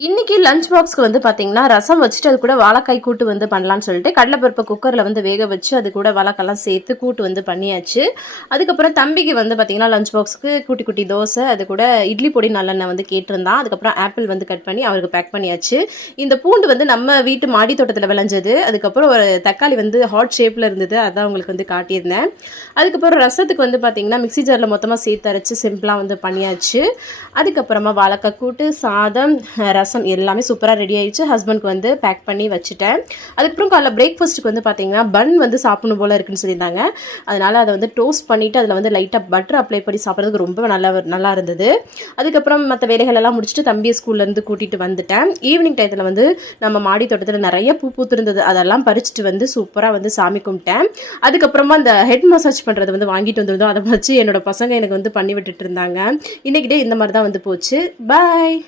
இன்னைக்கு லஞ்ச் பாக்ஸ்க்கு வந்து பார்த்தீங்கன்னா, ரசம் வச்சுட்டு அது கூட வாழைக்காய் கூட்டு வந்து பண்ணலான்னு சொல்லிட்டு, கடலைப்பருப்பை குக்கர்ல வந்து வேக வச்சு, அது கூட வாழைக்காய்லாம் சேர்த்து கூட்டு வந்து பண்ணியாச்சு. அதுக்கப்புறம் தம்பிக்கு வந்து பார்த்தீங்கன்னா, லஞ்ச் பாக்ஸ்க்கு குட்டி குட்டி தோசை, அது கூட இட்லி பொடி நல்லெண்ணெய் வந்து கேட்டிருந்தான். அதுக்கப்புறம் ஆப்பிள் வந்து கட் பண்ணி அவருக்கு பேக் பண்ணியாச்சு. இந்த பூண்டு வந்து நம்ம வீட்டு மாடி தோட்டத்தில் விளைஞ்சது. அதுக்கப்புறம் ஒரு தக்காளி வந்து ஹார்ட் ஷேப்ல இருந்தது. அதான் உங்களுக்கு வந்து காட்டியிருந்தேன். அதுக்கப்புறம் ரசத்துக்கு வந்து பார்த்தீங்கன்னா, மிக்ஸி ஜார்ல மொத்தமா சேர்த்து அரைச்சு சிம்பிளா வந்து பண்ணியாச்சு. அதுக்கப்புறமா வாழைக்காய் கூட்டு, சாதம், ரசம் எல்லாமே சூப்பராக ரெடி ஆயிடுச்சு. ஹஸ்பண்ட்க்கு வந்து பேக் பண்ணி வச்சுட்டேன். அதுக்கப்புறம் காலைல பிரேக்ஃபாஸ்ட்டுக்கு வந்து பார்த்தீங்கன்னா, பன் வந்து சாப்பிடணும் போல இருக்குன்னு சொல்லியிருந்தாங்க. அதனால அதை வந்து டோஸ்ட் பண்ணிட்டு அதில் வந்து லைட்டாக பட்டர் அப்ளை பண்ணி சாப்பிட்றதுக்கு ரொம்ப நல்லா இருந்தது. அதுக்கப்புறம் மற்ற வேலைகள் எல்லாம் முடிச்சுட்டு தம்பியை ஸ்கூல்லேருந்து கூட்டிகிட்டு வந்துட்டேன். ஈவினிங் டயத்தில் வந்து நம்ம மாடி தோட்டத்தில் நிறைய பூ பூத்திருந்தது. அதெல்லாம் பறிச்சுட்டு வந்து சூப்பராக வந்து சாமி கும்பிட்டேன். அதுக்கப்புறமா அந்த ஹெட் மசாஜ் பண்ணுறது வந்து வாங்கிட்டு வந்திருந்தோம். அதை வச்சு என்னோட பசங்க எனக்கு வந்து பண்ணி விட்டுட்டு இருந்தாங்க. இன்னைக்கு டே இந்த மாதிரி தான் வந்து போச்சு. பாய்.